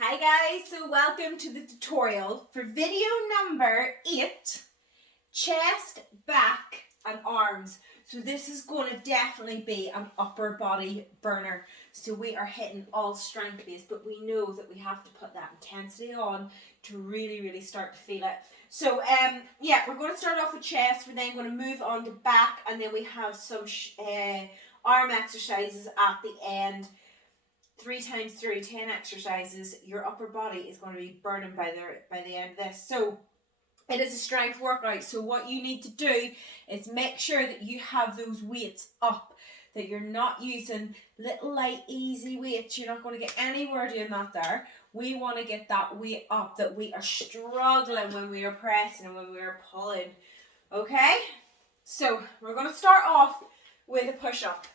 Hi guys, so welcome to the tutorial for video number 8, chest, back and arms. So this is going to definitely be an upper body burner. So we are hitting all strength base, but we know that we have to put that intensity on to really start to feel it. So yeah, we're going to start off with chest, we're then going to move on to back, and then we have some arm exercises at the end. 3 times through 10 exercises, your upper body is going to be burning by the end of this. So it is a strength workout. So what you need to do is make sure that you have those weights up, that you're not using little light easy weights. You're not going to get anywhere doing that there. We want to get that weight up, that we are struggling when we are pressing and when we are pulling. Okay? So we're going to start off with a push-up.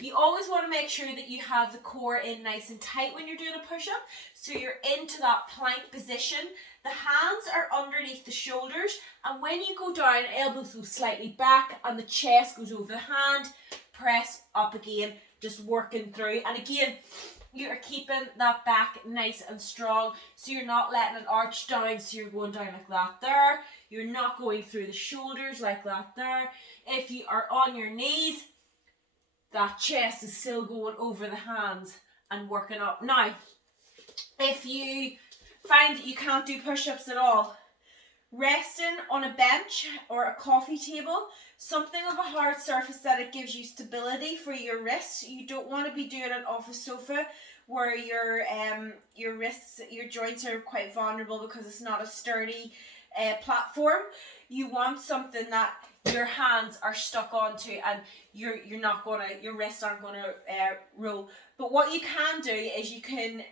You always want to make sure that you have the core in nice and tight when you're doing a push-up. So you're into that plank position. The hands are underneath the shoulders. And when you go down, elbows go slightly back and the chest goes over the hand. Press up again, just working through. And again, you are keeping that back nice and strong. So you're not letting it arch down. So you're going down like that there. You're not going through the shoulders like that there. If you are on your knees, that chest is still going over the hands and working up. Now, if you find that you can't do push-ups at all, resting on a bench or a coffee table, something of a hard surface that it gives you stability for your wrists. You don't want to be doing it off a sofa where your wrists, your joints are quite vulnerable because it's not a sturdy platform. You want something that your hands are stuck onto and your wrists aren't gonna roll. But what you can do is you can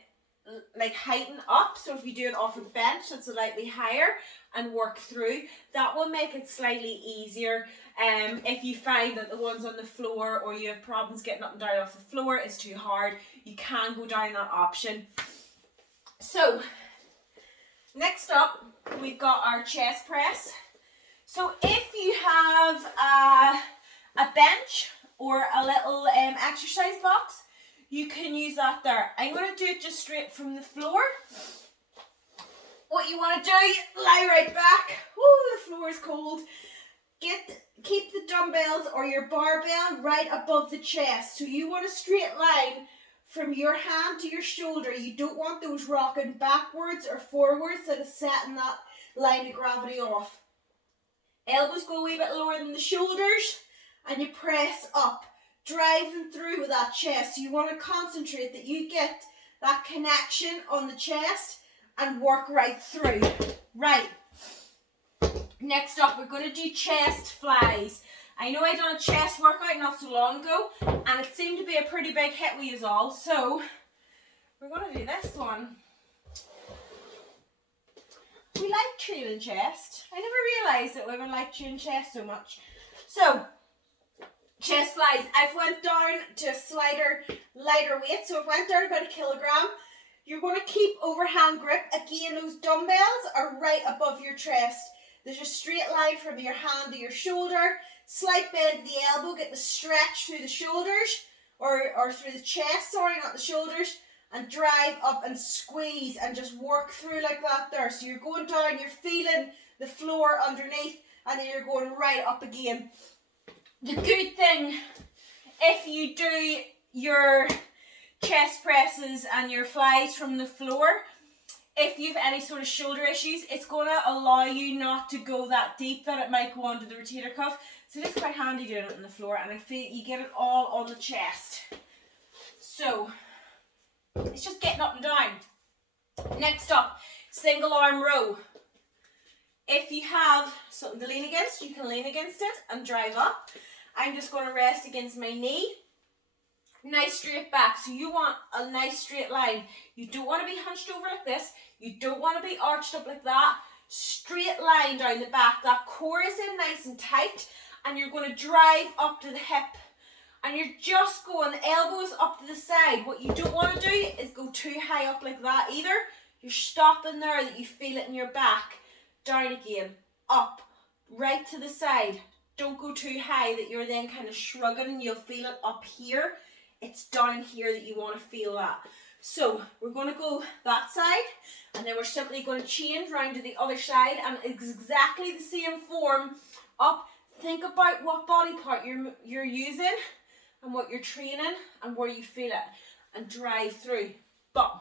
like heighten up. So if you do it off a bench that's slightly higher and work through, that will make it slightly easier. If you find that the ones on the floor or you have problems getting up and down off the floor is too hard, you can go down that option. So next up, we've got our chest press. So if you have a bench or a little exercise box, you can use that there. I'm going to do it just straight from the floor. What you want to do, lie right back. Oh, the floor is cold. Keep the dumbbells or your barbell right above the chest. So you want a straight line from your hand to your shoulder. You don't want those rocking backwards or forwards that is setting that line of gravity off. Elbows go a wee bit lower than the shoulders and you press up, driving through with that chest. So you want to concentrate that you get that connection on the chest and work right through. Right. Next up, we're going to do chest flies. I know I done a chest workout not so long ago and it seemed to be a pretty big hit with you all. So we're going to do this one. We like training chest. I never realised that women like training chest so much. So, chest flies. I've went down to a lighter weight. So I've went down about 1 kilogram. You're going to keep overhand grip. Again, those dumbbells are right above your chest. There's a straight line from your hand to your shoulder. Slight bend to the elbow. Get the stretch through the shoulders. Or through the chest, sorry, not the shoulders. And drive up and squeeze and just work through like that there. So you're going down, you're feeling the floor underneath, and then you're going right up again. The good thing, if you do your chest presses and your flies from the floor, if you have any sort of shoulder issues, it's going to allow you not to go that deep that it might go onto the rotator cuff. So it's quite handy doing it on the floor, and I feel you get it all on the chest. So it's just getting up and down. Next up, single arm row. If you have something to lean against, you can lean against it and drive up. I'm just going to rest against my knee. Nice straight back. So you want a nice straight line. You don't want to be hunched over like this. You don't want to be arched up like that. Straight line down the back. That core is in nice and tight. And you're going to drive up to the hip. And you're just going the elbows up to the side. What you don't want to do is go too high up like that either. You're stopping there that you feel it in your back. Down again. Up. Right to the side. Don't go too high that you're then kind of shrugging and you'll feel it up here It's down here that you want to feel that. So we're going to go that side, and then we're simply going to change round to the other side, and it's exactly the same form. Up, think about what body part you're using and what you're training and where you feel it, and drive through. But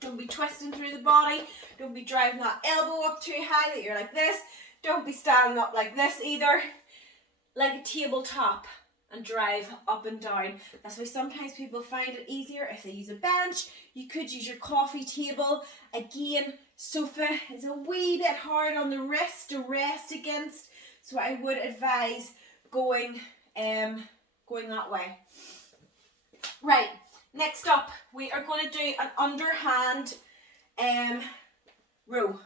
don't be twisting through the body. Don't be driving that elbow up too high that you're like this. Don't be standing up like this either, like a tabletop, and drive up and down. That's why sometimes people find it easier if they use a bench. You could use your coffee table. Again, sofa is a wee bit hard on the wrist to rest against, so I would advise going that way. Right, next up, we are going to do an underhand row.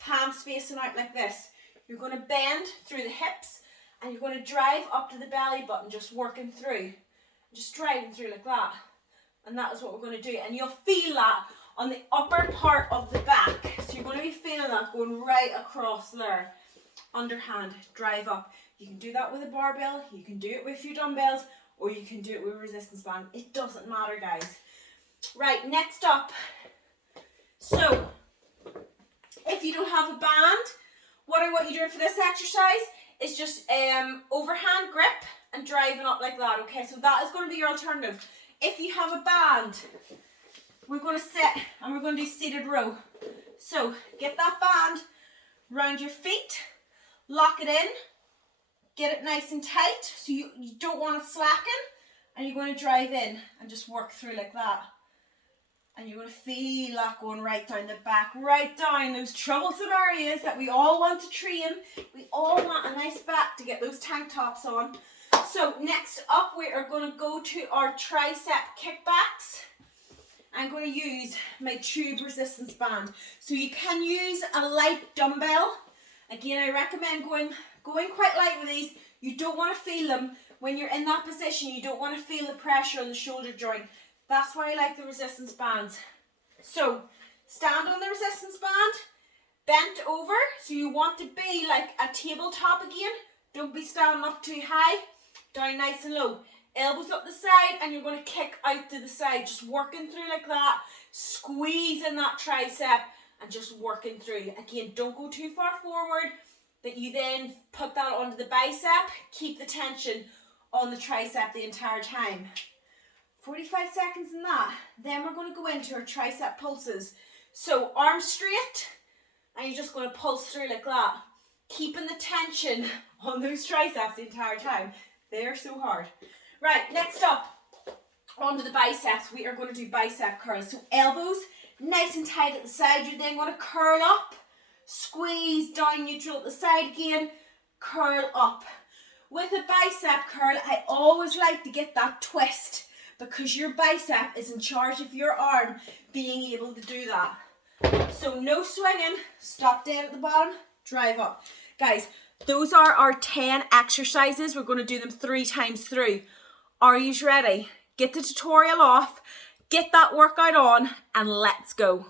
Palms facing out like this. You're going to bend through the hips, and you're going to drive up to the belly button, just working through. Just driving through like that. And that is what we're going to do. And you'll feel that on the upper part of the back. So you're going to be feeling that going right across there. Underhand, drive up. You can do that with a barbell, you can do it with your dumbbells, or you can do it with a resistance band. It doesn't matter, guys. Right, next up. So, if you don't have a band, what I want you doing for this exercise is just overhand grip and driving up like that, okay? So that is going to be your alternative. If you have a band, we're going to sit and we're going to do seated row. So get that band round your feet, lock it in, get it nice and tight so you don't want to slacken, and you're going to drive in and just work through like that. And you're going to feel that going right down the back, right down those troublesome areas that we all want to train. We all want a nice back to get those tank tops on. So next up, we are going to go to our tricep kickbacks. I'm going to use my tube resistance band. So you can use a light dumbbell. Again, I recommend going quite light with these. You don't want to feel them when you're in that position. You don't want to feel the pressure on the shoulder joint. That's why I like the resistance bands. So, stand on the resistance band, bent over, so you want to be like a tabletop again. Don't be standing up too high, down nice and low. Elbows up the side, and you're going to kick out to the side, just working through like that, squeezing that tricep, and just working through. Again, don't go too far forward, that you then put that onto the bicep. Keep the tension on the tricep the entire time. 45 seconds in that. Then we're going to go into our tricep pulses. So arms straight, and you're just going to pulse through like that. Keeping the tension on those triceps the entire time. They're so hard. Right, next up, onto the biceps. We are going to do bicep curls. So elbows nice and tight at the side. You're then going to curl up, squeeze down neutral at the side again, curl up. With a bicep curl, I always like to get that twist, because your bicep is in charge of your arm being able to do that. So no swinging, stop dead at the bottom, drive up. Guys, those are our 10 exercises. We're going to do them 3 times through. Are you ready? Get the tutorial off, get that workout on, and let's go.